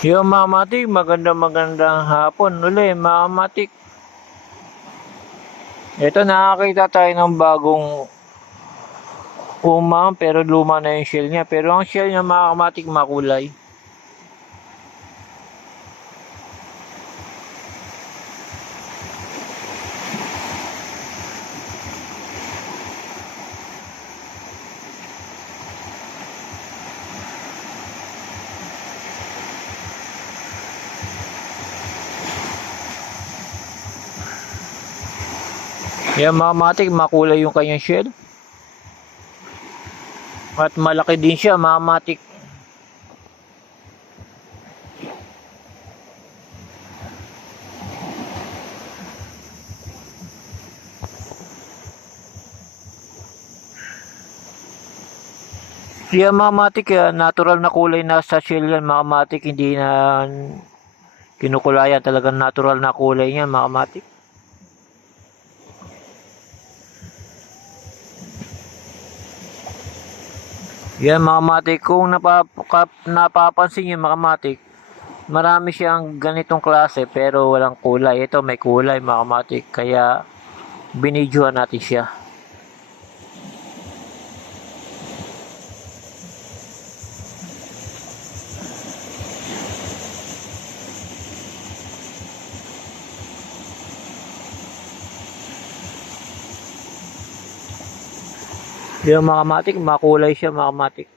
Yung Mamatik, magandang hapon uli, Mamatik. Ito nakakita tayo ng bagong umam pero luma na yung shell niya. Pero ang shell niya Mamatik makulay. Yan Mamatik, makulay yung kanyang shell. At malaki din siya Mamatik. Yan Mamatik, natural na kulay na sa shell yan Mamatik. Hindi na kinukulayan, talagang natural na kulay niya Mamatik. Yan mga matik, kung napapansin nyo mga matik, marami siyang ganitong klase pero walang kulay. Ito may kulay mga matik, kaya binidyohan natin siya. Yan mga matik, makulay siya mga matik.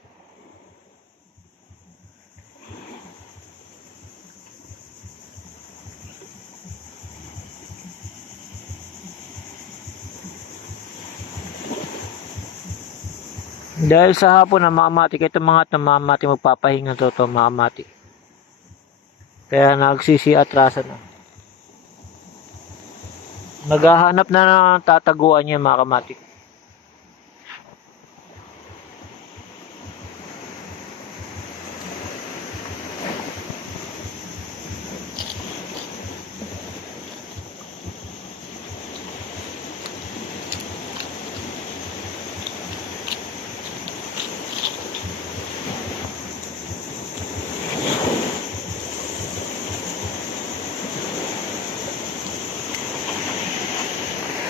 Dahil sa hapon na mga matik, ito mga matik magpapahinga to mga matik. Kaya nagsisi-atrasan na. Naghahanap na ng tataguan niya mga matik.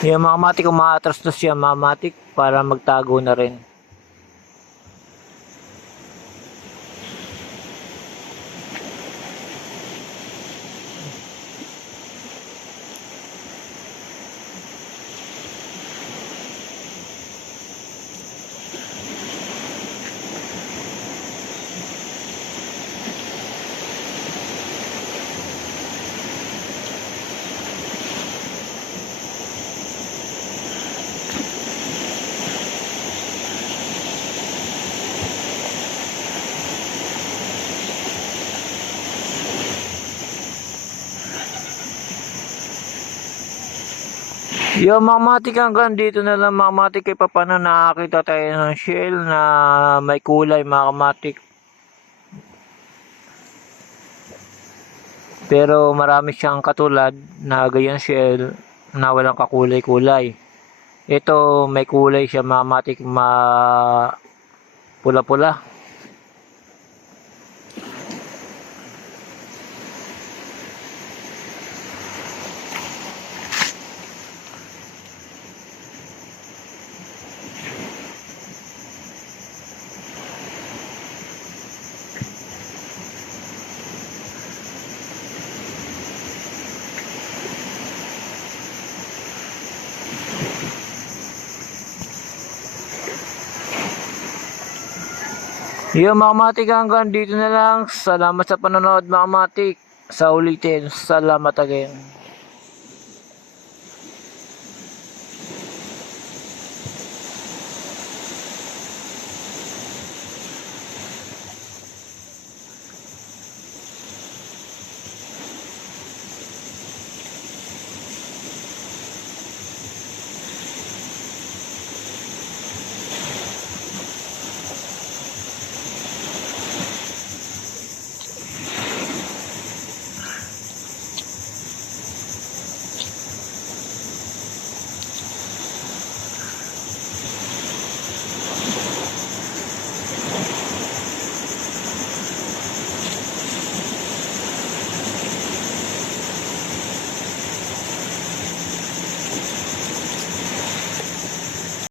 Yung mga matik, umaatras na siya mga matik para magtago na rin. Yung mga matik, hanggang dito na lang mga matik. Kay paano nakakita tayo ng shell na may kulay mga matik. Pero marami siyang katulad na ganyan shell na walang kakulay-kulay. Ito may kulay siya mga matik, pula-pula. Yung mga matik, hanggang dito na lang. Salamat sa panonood mga matik. Sa ulitin, salamat again.